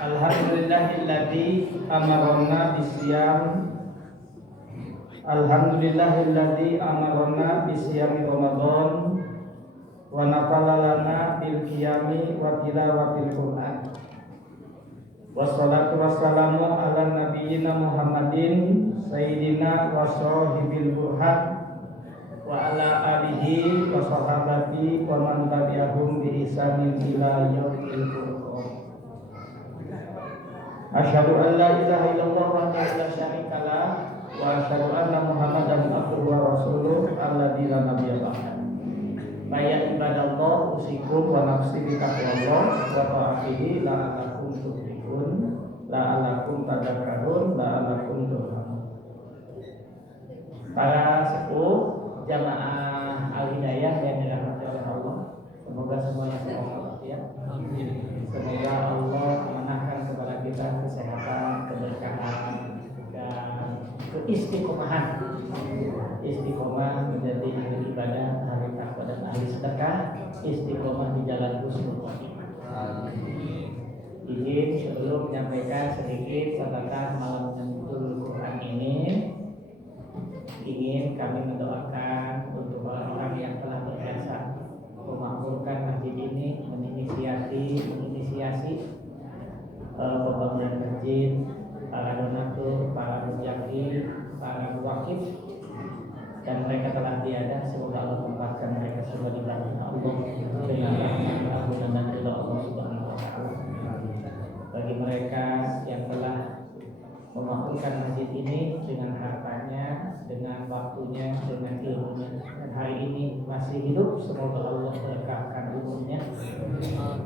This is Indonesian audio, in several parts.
Alhamdulillahilladzi amarna bisyam. Alhamdulillahilladzi amarna bisyam Ramadan wa nafala lana bil qiyami wa tilawatil Qur'an. Wassalatu wassalamu ala nabiyyina Muhammadin sayyidina wa sahibil burhan wa ala alihi wa sahabati wa man tabi'ahum bi ihsanin ila yaumil qiyamah. Asyhadu an la ilaha illallah wa la syarika lah wa asyhadu anna Muhammadan abduhu wa rasuluh alladzi la nabiyya ba'da. Bayan ibadallah usikum wa nafsi bi taqwallah wa ta'atihi la'allakum tuflihun la'allakum tadhakkarun la'allakum turhamun. Para sepuh jamaah Al-Hidayah yang dirahmati oleh Allah, semoga semuanya selamat ya. Semoga Allah mengenahkan kepada kita kesehatan, keberkahan dan keistiqomahan. Istiqomah menjadi ahli ibadah, ahli takwa dan ahli sedekah, istiqomah di jalan husnul khotimah. Izin sebelum menyampaikan sedikit catatan malam Nuzul Quran ini, ingin kami mendoakan untuk orang-orang yang telah berjasa memakmurkan masjid ini, menginisiasi pembangunan masjid, para donatur, para mujahid, para wakif, dan mereka telah tiada. Semoga Allah tempatkan mereka semua di dalam Allah dengan rahmat dan ridha Allah Subhanahu wa taala. Bagi mereka yang telah memakmurkan masjid ini dengan hartanya, dengan waktunya, dengan ilmunya, dan hari ini masih hidup, semoga Allah berkahkan umurnya,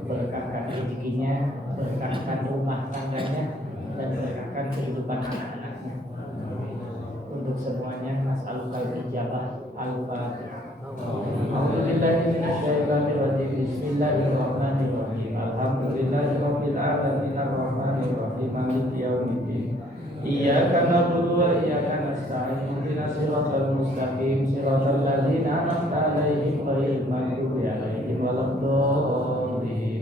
berkahkan rezekinya, berkahkan rumah tangganya, dan berkahkan kehidupan anak-anaknya. Untuk semuanya, nas'alukal ijabah al-fatihah. A'udzubillahi minasyaitonir rajim. Bismillahirrahmanirrahim. Alhamdulillahirabbil alamin arrahmanir rahim maliki yaumiddin. Iyyaka na'budu wa iyyaka nasta'in. Ihdinas siratal mustaqim, siratal ladzina an'amta 'alaihim ghairil maghdubi 'alaihim waladdallin.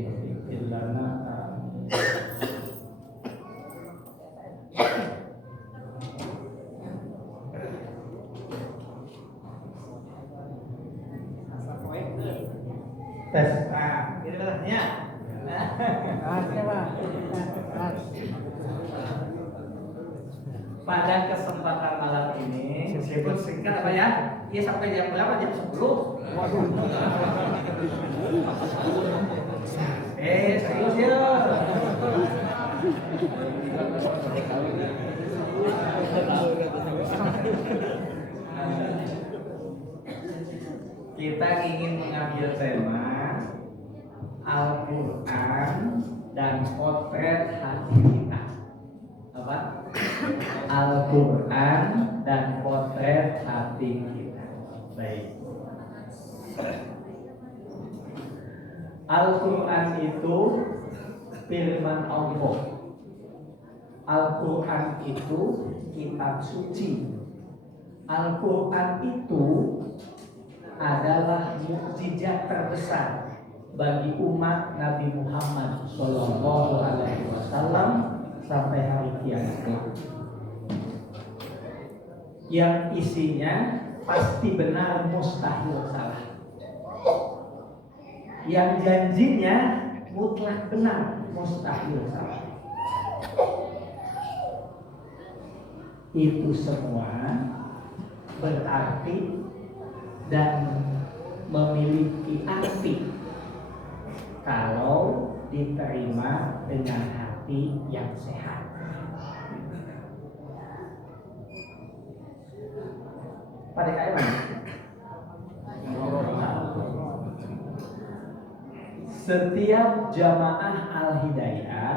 Tes. Nah, ini belahnya. Pada kesempatan malam ini, meskipun singkat apa ya? Iya sampai jam berapa? Jam 10. Serius ya. Kita ingin mengambil tema Al-Quran dan potret hati kita. Apa? Al-Quran dan potret hati kita. Baik. Al-Quran itu firman Allah. Al-Quran itu kitab suci. Al-Quran itu adalah mukjizat terbesar bagi umat Nabi Muhammad Sallallahu Alaihi Wasallam sampai hari kiamat kelak. Yang isinya pasti benar, mustahil salah. Yang janjinya mutlak benar, mustahil salah. Itu semua berarti dan memiliki arti kalau diterima dengan hati yang sehat. Pada kaitan setiap jamaah Al-Hidayah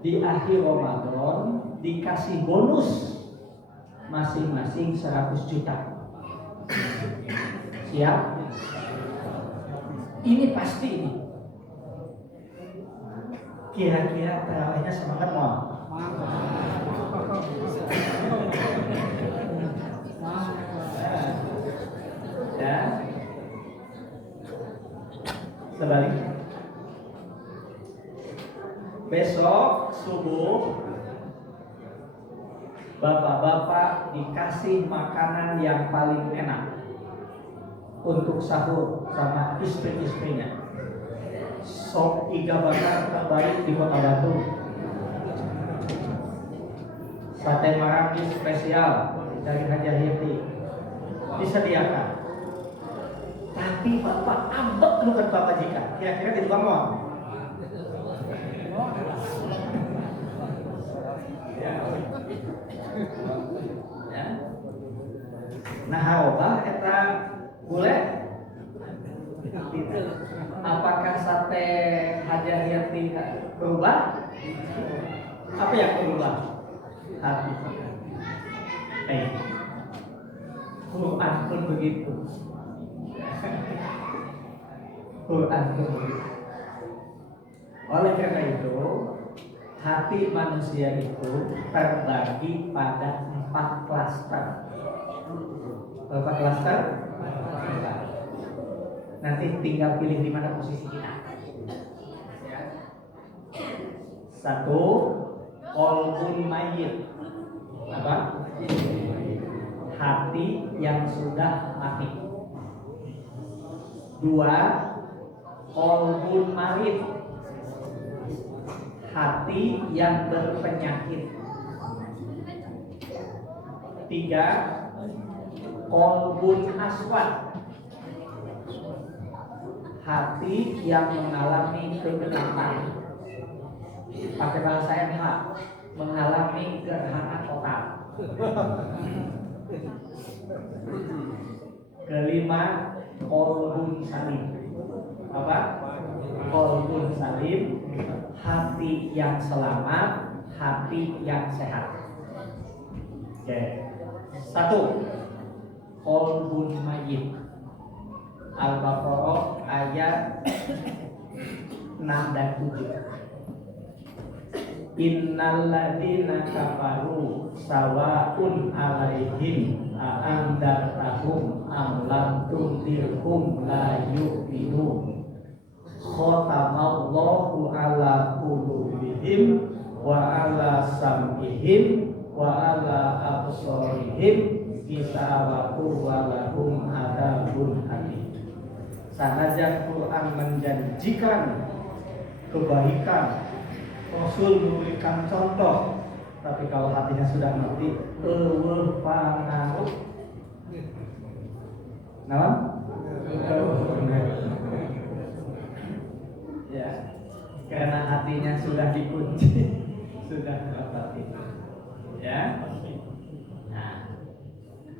di akhir Ramadan dikasih bonus masing-masing 100 juta. Siap? Ini pasti ini. Kira-kira terawihnya semangat mau? Ya. Sebaliknya. Besok subuh bapak-bapak dikasih makanan yang paling enak untuk sahur sama istri-istrinya. Sop iga bakar terbaik di Kota Batu, sate marangi spesial dari Haji Hayati disediakan. Tapi bapak ambek bukan bapak jika kira-kira di tukang mau. Ya. Nah, haroba eta boleh. Apakah sate Haji Hayati berubah? Apa yang berubah? Hati. Quran pun begitu. Quran pun begitu. Oleh karena itu, hati manusia itu terbagi pada 4 klaster. Berapa klaster? Nanti tinggal pilih di mana posisi kita. 1. Qalbun mayyit. Apa? Hati yang sudah mati. 2. Qalbun marid. Hati yang berpenyakit. 3. Qalbun aswad. Hati yang mengalami kegelapan. Pakai bahasa MH, mengalami gerhana total. 5. Qalbun salim. Apa? Qalbun salim, hati yang selamat, hati yang sehat. Oke. 1. Qalbun mayyit. Al-Baqarah ayat 6 dan 7. Innal ladzina kafaru sawa'un 'alaihim a'andartahum am lam tundirhum la yu'minun. Khatamallahu 'ala qulubihim wa 'ala sam'ihim wa 'ala absarihim gisawatu wa lahum adzabun alim. Sanajan Quran menjanjikan kebaikan, Rasul memberikan contoh, tapi kalau hatinya sudah mati, pangaruh. Naam? Ya, karena hatinya sudah dikunci, sudah mati. Ya. Nah,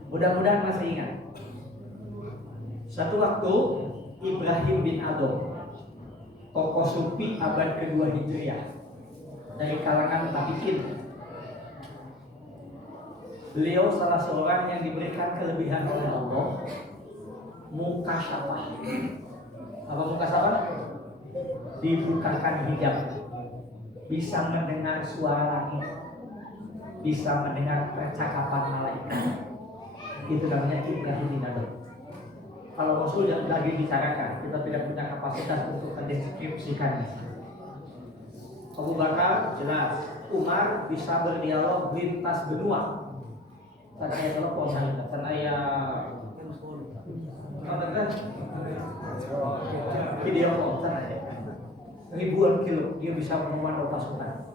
mudah-mudahan masih ingat. Satu waktu Ibrahim bin Adham, tokoh sufi abad kedua Hijriah, dari kalangan tabi'in. Beliau salah seorang yang diberikan kelebihan oleh Allah, mukasyafah. Apa mukasyafah? Dibukakan hijab, bisa mendengar suara langit, bisa mendengar percakapan malaikat. Itu namanya Ibrahim bin Adham. Kalau Rasul lagi bicarakan, kita tidak punya kapasitas untuk mendeskripsikannya. Abu Bakar jelas, Umar bisa berdialog lintas benua. Saya telepon saya video call sana ribuan kilo dia bisa memantau pasukan.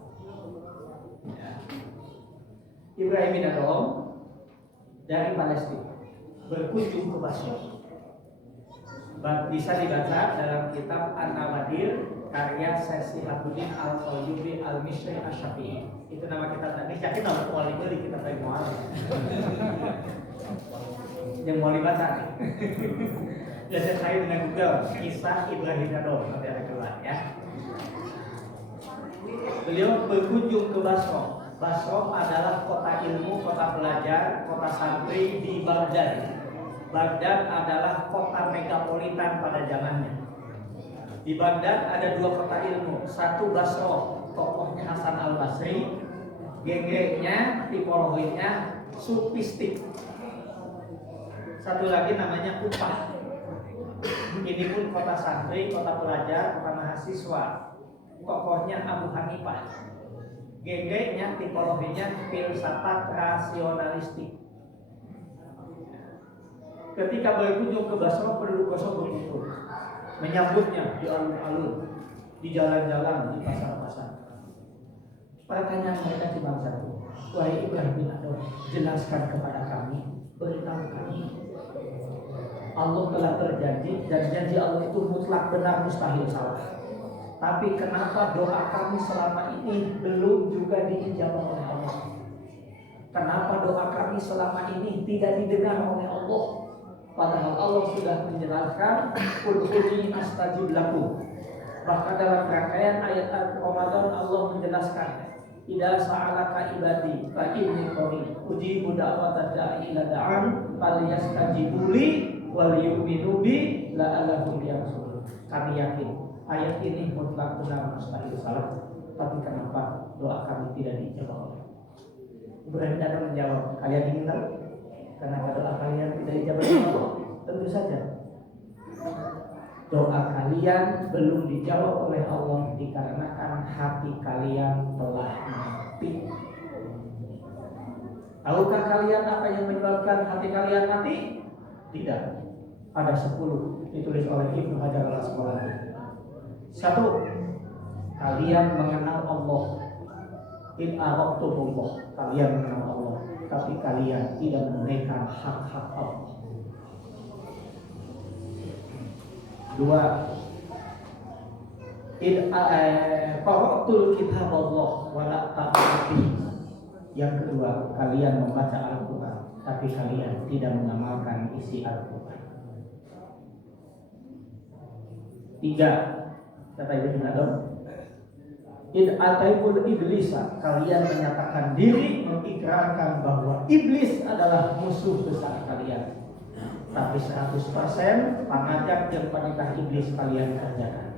Ibrahim bin Adham dari Palestina berkunjung ke Basra. Bisa dibaca dalam kitab An-Nawadir karya Sesihabuddin Al-Qayyubi Al-Misri Asy-Syafi'i. Itu nama kitab tadi. Yakin tahu wali beli kitab tadi mau. Yang mau dibaca. Jadi saya dengan Google kisah Ibrahim bin Adham nanti ada keluar ya. Beliau berkunjung ke Basra. Basra adalah kota ilmu, kota pelajar, kota santri di Baghdad. Baghdad adalah kota megapolitan pada zamannya. Di Baghdad ada 2 kota ilmu. Satu Basra, tokohnya Hasan Al-Basri, gengnya, tipologinya sufistik. Satu lagi namanya Kufah. Ini pun kota santri, kota pelajar, kota mahasiswa. tokohnya Abu Hanifah. GG-nya tipologinya filsafat rasionalistik. Ketika berkunjung ke Basra, penduduk Basra begitu menyambutnya di alun-alun, di jalan-jalan, di pasar-pasar. Pertanyaan mereka cuma satu, wahai Ibrahim bin Adham, jelaskan kepada kami, beritahu kami. Allah telah berjanji dan janji Allah itu mutlak, benar, mustahil salah. Tapi kenapa doa kami selama ini belum juga diijabah oleh Allah? Kenapa doa kami selama ini tidak didengar oleh Allah? Padahal Allah sudah menjelaskan ud'uni astajib lakum. Bahkan dalam rangkaian ayat Ramadan Allah menjelaskan, idza sa'alaka ibadi fa inni qarib ujibu da'watad da'i ila da'an falyastajibu li wal yu'minu bi la'allahum yarshudun. Kami yakin ayat ini mutlak, benar, mustahil salah. Tapi kenapa doa kami tidak dijawab? Ibrahim Adam menjawab, kalian ingin tahu kenapa doa kalian tidak dijawab oleh Allah? Tentu saja doa kalian belum dijawab oleh Allah dikarenakan hati kalian telah mati. Tahukah kalian apa yang menyebabkan hati kalian mati? Tidak. Ada 10 ditulis oleh Ibnu Hajar al-Asqalani. 1. Kalian mengenal Allah. In arabtumullah, kalian mengenal Allah, tapi kalian tidak menunaikan hak-hak Allah. 2. Qara'tul kitab Allah wa la ta'lamu. Yang kedua, kalian membaca Al-Quran, tapi kalian tidak mengamalkan isi Al-Quran. 3. Kata Ibnu Adam, id ataibul iblisa, kalian menyatakan diri, mengikrarkan bahwa iblis adalah musuh besar kalian, tapi 100% pengajak dan penitah iblis kalian kerjakan.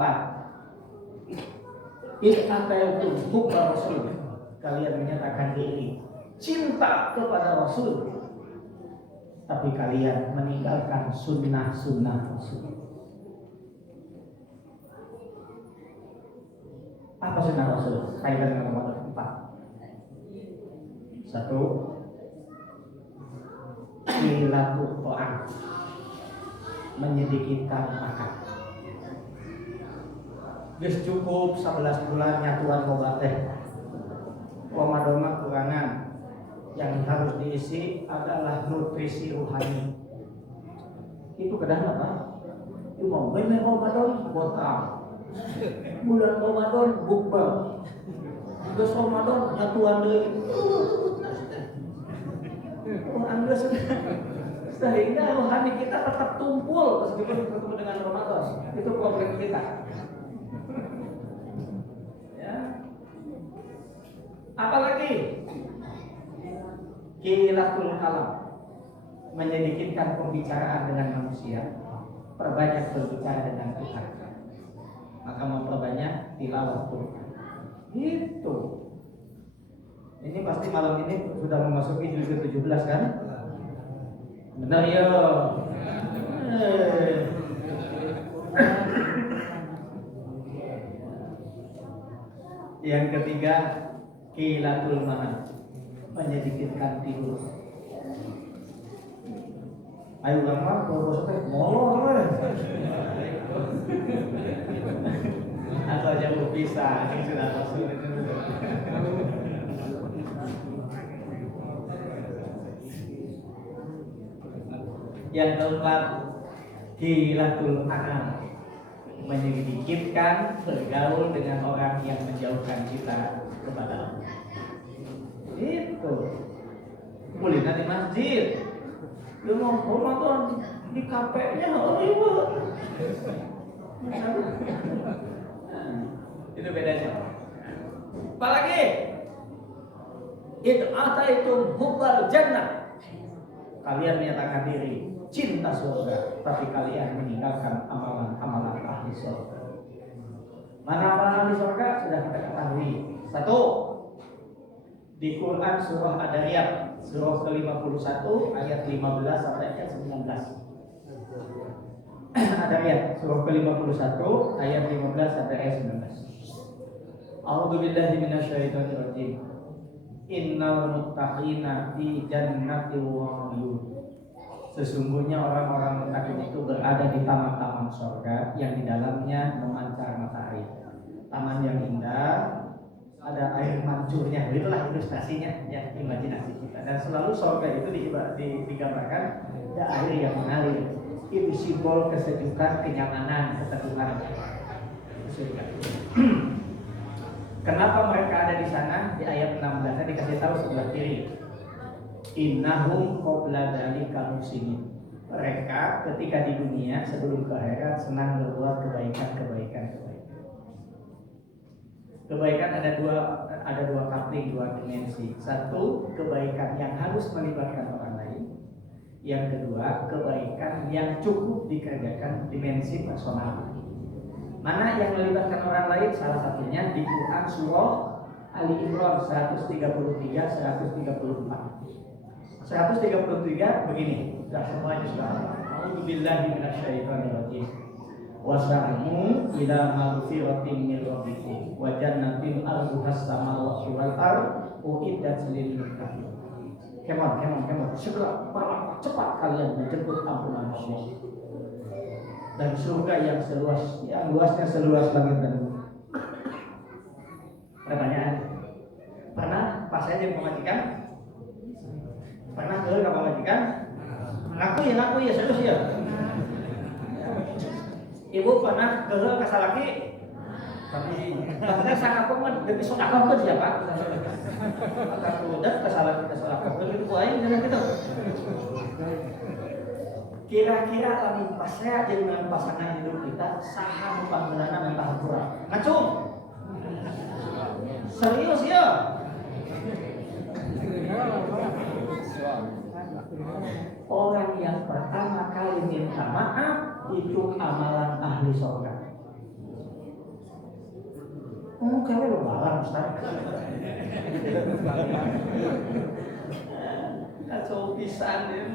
4. Id ataibul hubba rasul, kalian menyatakan diri cinta kepada Rasul, tapi kalian meninggalkan sunnah-sunnah Rasul. Apa sunnah Rasul? Kaitan dengan nomor 4. 1. Qilatu ta'am, menyedikitkan makan. Geus cukup 11 bulan nyatuan loba teh. Ramadan mah kurangan. Yang harus diisi adalah nutrisi rohani. Itu kedah apa? Itu mau bener Ramadan botak. Bulan Ramadan bukber. Geus Ramadan nyatuan deui. Anda sehingga rohani kita tetap tumpul meskipun bertemu dengan Ramadan. Itu problem kita. Ya. Apalagi qilatul kalam, menyedikitkan pembicaraan dengan manusia, perbanyak berbicara dengan Tuhan. Maka memperbanyak tilawah Quran. Gitu. Ini pasti malam ini sudah memasuki juz ke-17 kan? Benar ya. Yang ketiga, qilatul manam, menyedikitkan tidur. Ayo gambar kalau teh molor atau jauh pisah yang sudah masuk itu. Yang keempat, qilatul anam, menyedikitkan bergaul dengan orang yang menjauhkan kita kepada Allah. Itu kulina di masjid, lu mau Ramadan di kafenya Hollywood. Itu bedanya. Apalagi id'ataitum hubbal jannah, kalian menyatakan diri cinta surga, tapi kalian meninggalkan amalan-amalan ahli surga. Mana amalan ahli surga sudah kita ketahui. 1. Di Quran surah Ad-Dariyat surah ke-51 ayat 15 sampai ayat 19. Ada ayat surah ke-51 ayat 15 sampai ayat 19. A'udzubillahi minasyaitonirrajim. Innal muttaqina fi jannatin wa 'uyun. Sesungguhnya orang-orang muttaqin itu berada di taman-taman surga yang di dalamnya memancar matahari. Taman yang indah, ada air mancurnya. Itulah ilustrasinya, ya, imajinasi kita. Dan selalu surga itu digambarkan ada air yang mengalir. Itu simbol kesejukan, kenyamanan, keteduhan. Surga. Kenapa mereka ada di sana? Di ayat 16 dikasih tahu sebelah kiri. Innahum qabla dzalika muhsinin. Mereka ketika di dunia sebelum ke akhirat senang berbuat kebaikan. Kebaikan ada dua kapling, dua dimensi. Satu, kebaikan yang harus melibatkan orang lain. Yang kedua, kebaikan yang cukup dikerjakan, dimensi personal. Mana yang melibatkan orang lain? Salah satunya di Quran surah Ali Imran 133 134. 133 begini. Sudah semuanya sudah. A'udzubillahi minasyaitonirrajim. Wasa'mu ila maghfiratin min rabbikum wa jannatin arduhas samawati wal ardh uiddat lil muttaqin. Come on. Segera cepat kalian menjemput ampunan Allah. Dan surga yang luasnya seluas langit dan bumi. Pertanyaan, pernah pas saya jadi pemajikan? Pernah ke pemajikan? Ngaku ya serius ya. Ibu pernah ke kasalaki? Tapi sangat pun demi sedekah ke siapa? Maka udah kasalaki itu lain dengan kita. Kira-kira lagi pas saya jadi dengan pasangan hidup kita saha panggilanna mentah kurang. Ngacung. Serius ya? Orang yang pertama kali minta maaf itu amalan ahli surga. Kayaknya lo balang Ustaz. Kacau pisan ya.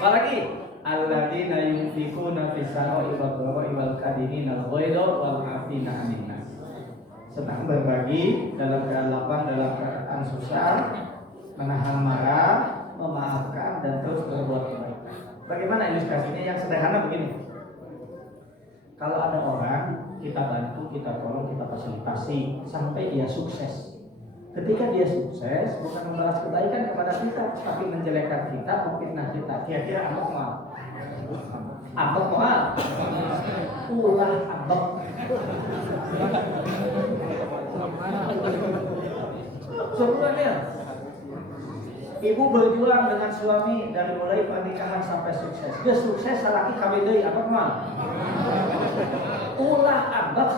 Apalagi alladzina yunfiquna fis sarai wal dharra'i wal kadhimina al-ghaidha wal 'afina 'anil nas. Senang berbagi dalam keadaan lapang, dalam keadaan susah, menahan marah, memaafkan dan terus berbuat baik. Bagaimana ilustrasinya? Yang sederhana begini. Kalau ada orang, kita bantu, kita tolong, kita fasilitasi sampai dia sukses. Ketika dia sukses, bukan membalas kebaikan kepada kita, tapi menjelekkan kita, memfitnah kita. Kira-kira ambek mau? Ambek mau? Ulah ambek. Sebenarnya, ibu berjuang dengan suami dari mulai pernikahan sampai sukses. Dia sukses, salaki kawin deui ambek mau? Ulah ambek.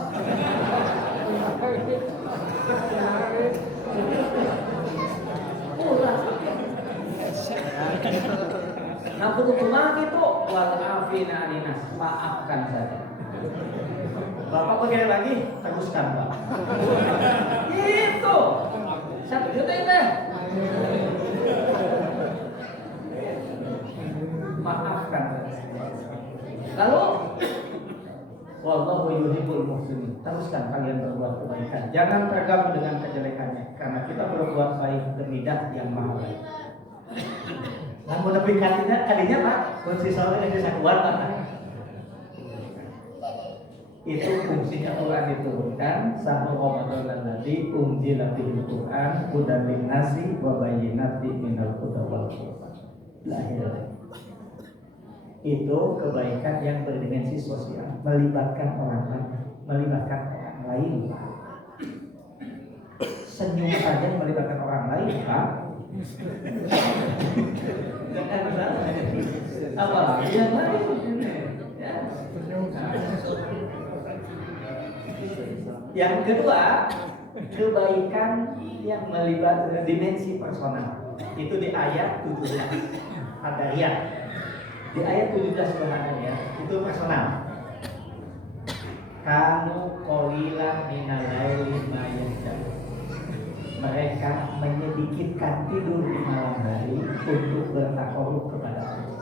Nah, kudu kumaha gitu, wal afina alinas, maafkan saja. Bapak begini lagi, teruskan Pak. Gitu. 1 juta teh. Maafkan saja. Lalu wallahu yuhibbul muhsinin. Teruskan kalian berbuat kebaikan. Jangan terganggu dengan kejelekannya, karena kita berbuat baik demi Dat yang Maha Baik. Namun lebih kalinya Pak, kunci soalnya bisa keluar Pak. Itu fungsinya Quran diturunkan sama Ramadan nanti unzila fil Quran hudan linnasi wa bayyinatin minal huda wal furqan. Itu kebaikan yang berdimensi sosial, melibatkan orang lain. Senyum saja melibatkan orang lain, Pak. Apalagi yang lain. Yang kedua, kebaikan yang melibatkan dimensi personal. Itu di ayat 17 Al-Dariyah. Di ayat 17 bahannya itu personal. Kanu qalilan minal laili ma yahjaun. Mereka menyedikitkan tidur di malam hari untuk bertakarub kepada Allah.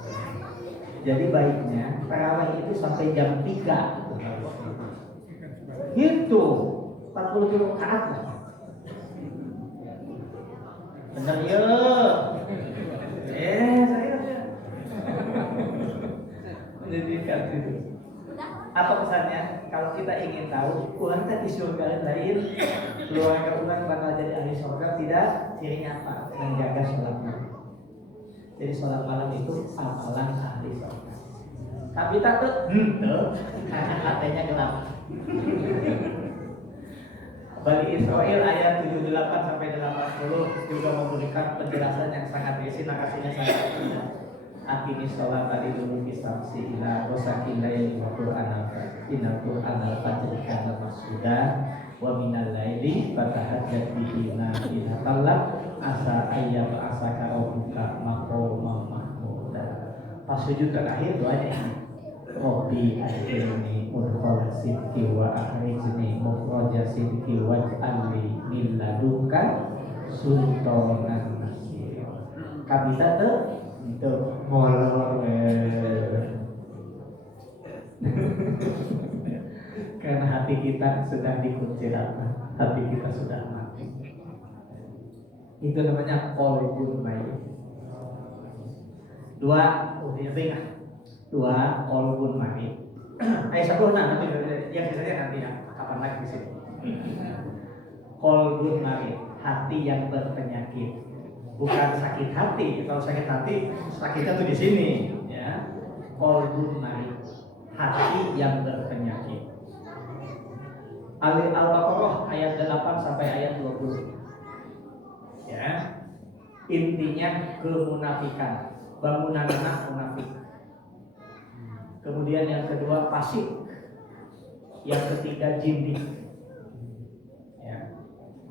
Jadi baiknya tarawih itu sampai jam 3. Gitu. 40 rakaat lah. Bener ya. Saya menjadikan itu. Apa pesannya? Kalau kita ingin tahu Tuhan kan di surga lain, keluarga Tuhan bakal jadi ahli surga, tidak? Cirinya apa? Menjaga sholat malam. Jadi sholat malam itu amalan ahli surga. Tapi tak tuh, karena katanya gelap. Bani Israel ayat 78 sampai 80 juga memberikan penjelasan yang sangat isi, nakasinya sangat indah. Akini sholat tadi dulu kisamsi ila rosakin layli wa qur'an inal qur'an al-fajr kana masuda wa minal laili fatahajjat bihi nafilatallah asa ayyam asaka rabbuka maqaman mahmuda. Pas sujud terakhir doanya ini, Rabbi akhirni mudkhala sidqi wa akhrijni mukhraja sidqi waj'alni min ladunka sultanan nasir. Kabita tuh molor karena hati kita sudah dikunci rata, hati kita sudah mati. Itu namanya qalbun mayyit. Dua qalbun mayyit. Satu nanti yang sisanya nanti ya, kapan lagi di sini. Qalbun mayyit, hati yang berpenyakit. Bukan sakit hati. Kalau sakit hati, sakitnya tuh di sini, ya. Qalbun mayyit, hati yang berpenyakit. Al-Baqarah ayat 8 sampai ayat 20. Ya. Intinya kemunafikan, bangunan anak munafik. Kemudian yang kedua fasik. Yang ketiga jindik. Ya.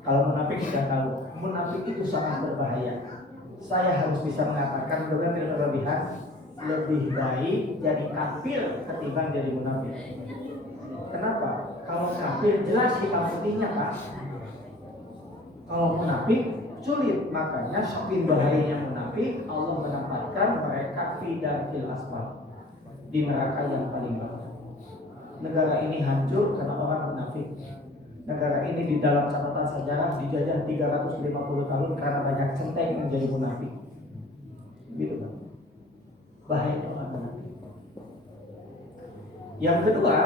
Kalau munafik sudah tahu, munafik itu sangat berbahaya. Saya harus bisa mengatakan dengan tidak berlebihan, lebih baik jadi kafir ketimbang jadi munafik. Kenapa? Kalau kafir jelas hitam putihnya, Pak. Kalau munafik sulit, makanya saking bahayanya munafik, Allah menempatkan mereka fi darkil asfal, di neraka yang paling bawah. Negara ini hancur karena orang munafik. Negara ini di dalam catatan sejarah dijajah 350 tahun karena banyak centeng menjadi munafik. Gitu kan? Bahaya orang munafik. Yang kedua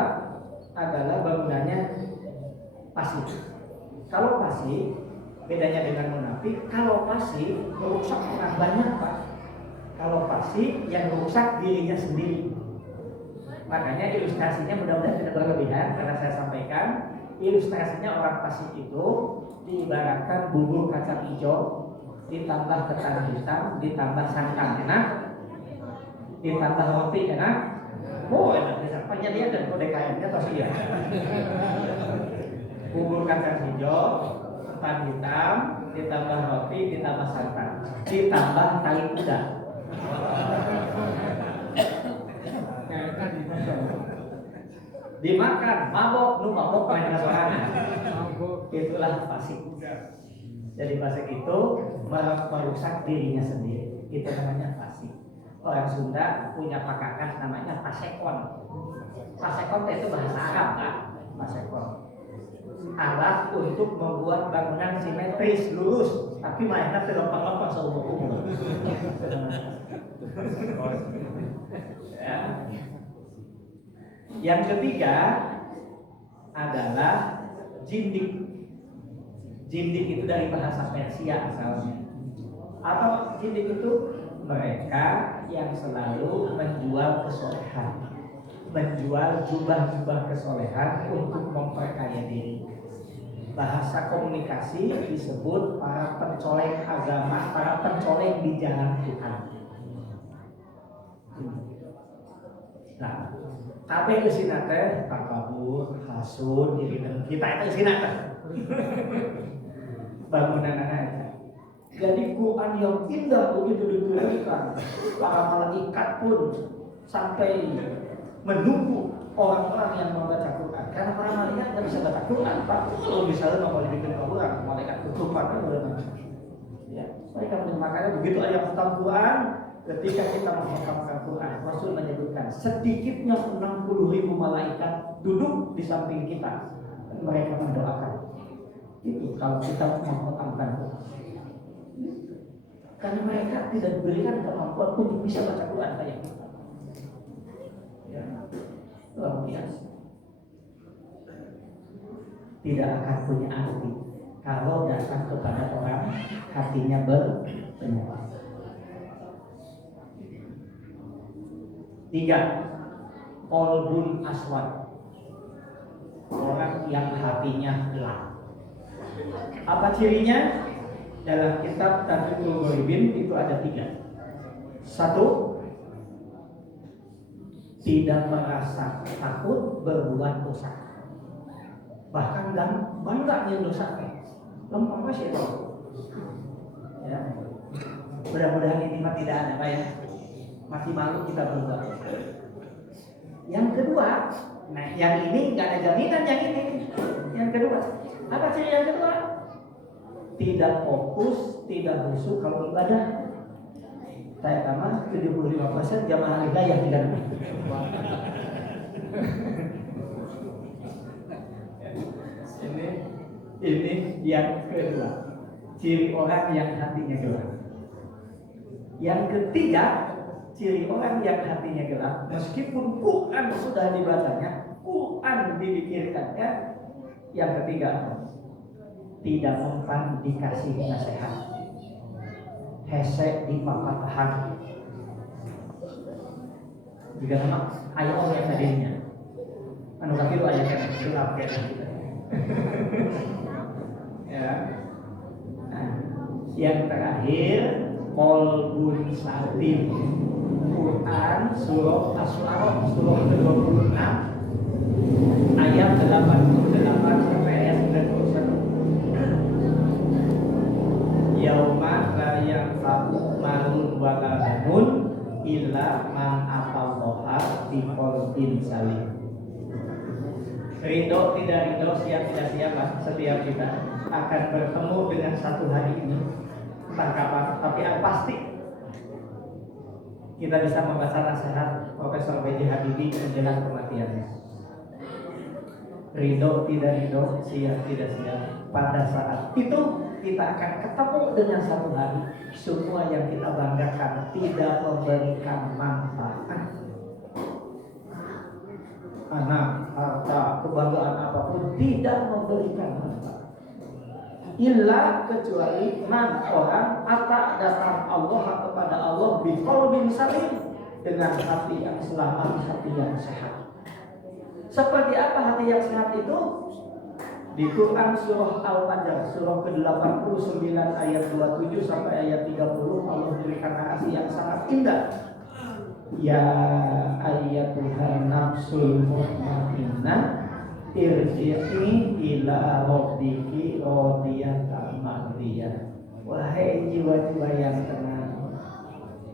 adalah bangunannya pasif. Kalau pasif bedanya dengan munafik. Kalau pasif merusak orang banyak, Pak. Kalau pasif yang merusak dirinya sendiri. Makanya ilustrasinya mudah-mudahan tidak berlebihan karena saya sampaikan. Ilustrasinya orang pasif itu diibaratkan bubur kacang hijau ditambah ketan hitam ditambah santan, enak, ditambah roti, enak. Oh enak, apanya dia dan kode kayaknya pasti ya. Bubur kacang hijau, ketan hitam, ditambah roti, ditambah santan, ditambah tali kuda. Dimakan, mabok, mabok main restoran. Itulah fasik. Jadi fasik itu merusak dirinya sendiri. Itu namanya fasik. Orang Sunda punya pakakas namanya pasekon. Pasekon itu bahasa Arab, Pak. Pasekon. Alat untuk membuat bangunan simetris, lurus, tapi mainnya terlompang-lompang seumur-umur. Ya. Yang ketiga adalah jindik. Jindik itu dari bahasa Persia asalnya. Atau jindik itu mereka yang selalu menjual kesolehan, menjual jubah-jubah kesolehan untuk memperkaya diri. Bahasa komunikasi disebut para pencoleng agama, para pencoleng di jalan Tuhan. Nah, tapi kesina teh takabur, hasud, kita itu kesina teh. Bangunan anak. Jadi Quran yang indah begitu diturunkan, para malaikat pun sampai menunggu orang-orang yang membaca Quran. Karena para malaikat nggak bisa baca Quran, Pak. Kalau misalnya mau dibikin Quran, malaikat ketupat kan udah. Ya, mereka makanya begitu ada yang khatam Quran, ketika kita menghafalkan Quran, Rasul menyebutkan sedikitnya 60.000 malaikat duduk di samping kita, mereka mendoakan. Itu kalau kita menghafalkan Quran. Karena mereka tidak diberikan kemampuan untuk bisa baca Quran kayak kita. Ya, luar biasa. Tidak akan punya arti kalau datang kepada orang hatinya berpenuh. 3. Qalbun aswad, orang yang hatinya gelap. Apa cirinya? Dalam kitab Tadribul Ghalibin itu ada 3. 1. Tidak merasa takut berbuat dosa, bahkan bangga dengan dosa. Gampang masih itu. Ya. Mudah-mudahan ini mah tidak ada, Pak ya. Masih malu kita berbuat. Yang kedua, nah yang ini nggak ada jaminan yang ini. Yang kedua, apa sih yang kedua? Tidak fokus, tidak khusyuk kalau ibadah. Saya tambah 75% jamaah hidayah tidak. Ini yang kedua, ciri orang yang hatinya gelap. Yang ketiga, ciri orang yang hatinya gelap, meskipun Quran sudah dibacanya, Quran dipikirkannya, yang ketiga tidak mempan dikasih nasihat, hesek di papatahan. Jika nama ayat Allah yang tadinya, anu kafiru ayat yang gelap kayak gitu. Ya. Nah, yang terakhir qalbun salim. Quran surah Asy-Syu'ara surah ke-26 ayat 88 sampai ayat 91. Yauma la yanfa'u malun wa la banun illa man atallaha bi qalbin salim. Ridho tidak ridho, siap tidak siap, setiap kita akan bertemu dengan satu hari ini, entah kapan, tapi yang pasti kita bisa membaca nasihat Profesor B.J. Habibie menjelang kematiannya. Ridho tidak ridho, siap tidak siap, pada saat itu kita akan ketemu dengan satu hari semua yang kita banggakan tidak memberikan manfaat. Anak, harta, kebanggaan apapun tidak memberikan manfaat. Illa kecuali man orang atak datang Allah kepada Allah biqalbin salim, dengan hati yang selamat, hati yang sehat. Seperti apa hati yang sehat itu? Di Quran surah Al-Fajr surah ke-89 ayat 27 sampai ayat 30 Allah memberikan narasi yang sangat indah. Ya ayyatuhan nafsul mutmainnah irji'i ila rabbiki radiyatan mardiyah. Wahai jiwa-jiwa yang tenang,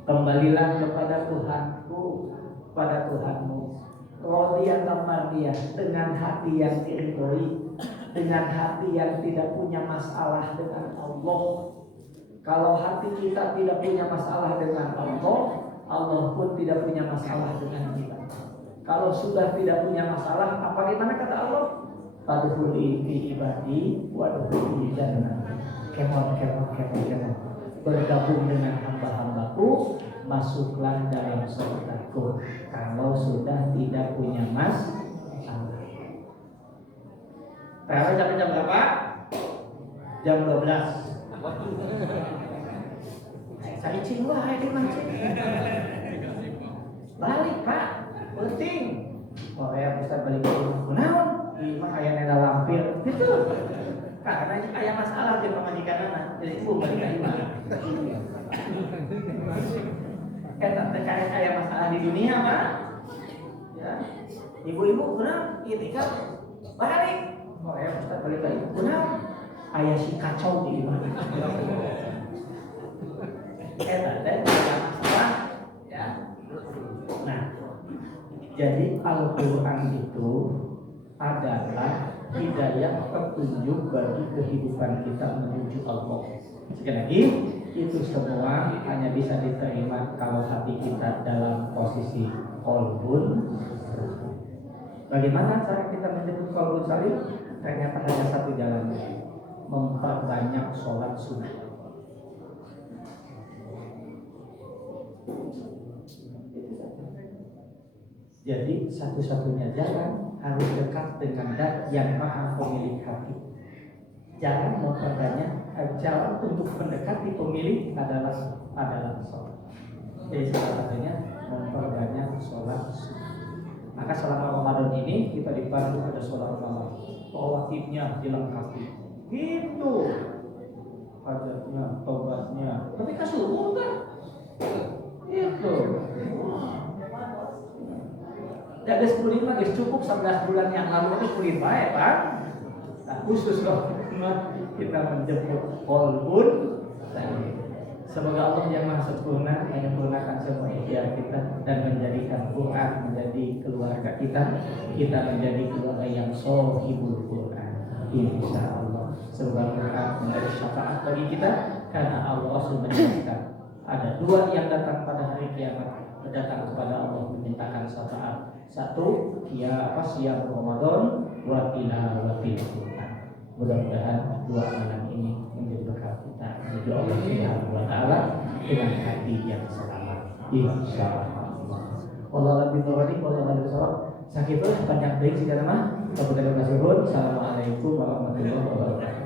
kembalilah kepada Tuhanku, pada Tuhanmu, radiyatan mardiyah, dengan hati yang diridhoi, dengan hati yang tidak punya masalah dengan Allah. Kalau hati kita tidak punya masalah dengan Allah, Allah pun tidak punya masalah dengan kita. Kalau sudah tidak punya masalah, apa gimana kata Allah? Fadkhuli fi ibadi wadkhuli jannah. Kemon. Bergabung dengan hamba-hambaku, masuklah dalam surgaku. Kalau sudah tidak punya masalah. Tarawih sampai jam berapa? Jam 12. Saya cing wah ini mancing. Balik Pak, penting. Oh ya bisa balik ke rumah. Kunaon? Mah ayah neda lampir. Gitu. Karena ayah masalah di pemajikan anak. Jadi ibu balik ke iman. Tak terkait ayah masalah di dunia Pak. Ya. Ibu-ibu kunaon? Itikaf balik. Oh ya bisa balik ke ibu. Kunaon? Ayah si kacau di iman. Dan masalah ya. Nah, jadi Al-Quran itu adalah hidayah petunjuk bagi kehidupan kita menuju Allah. Sekali lagi, Itu semua hanya bisa diterima kalau hati kita dalam posisi qalbun. Bagaimana cara kita menyebut qalbun salim? Ternyata hanya satu jalan, memperbanyak sholat sunnah. Jadi satu-satunya jalan harus dekat dengan Dat yang Maha Pemilik hati. Jalan memperbanyak, jalan untuk mendekati pemilik adalah sholat. Jadi salah satunya memperbanyak sholat sunnah. Maka selama Ramadan ini kita dipandu pada sholat malam, rawatibnya dilengkapi. Gitu. Hajatnya, tobatnya. Ketika subuh kan? Itu. Jadi 10 guys cukup 11 bulan yang lalu itu 10 baik Pak. Nah, khusus loh kita menjemput qalbun salim. Semoga Allah yang Maha Sempurna menyempurnakan semua ikhtiar kita dan menjadikan Quran menjadi keluarga kita. Kita menjadi keluarga yang shahibul Quran. Insyaallah. Semoga Quran menjadi syafaat bagi kita karena Allah sudah menjelaskan ada dua yang datang pada hari kiamat, datang kepada Allah memintakan syafaat. Satu, siam Ramadan, wa tilawatil Quran. Mudah-mudahan dua malam ini menjadi berkat kita menuju Allah Subhanahu wa taala dengan hati yang selamat. Insyaallah. Wallahu a'lam bishawab. Sakit panjang deui sigana mah. Assalamualaikum warahmatullahi wabarakatuh.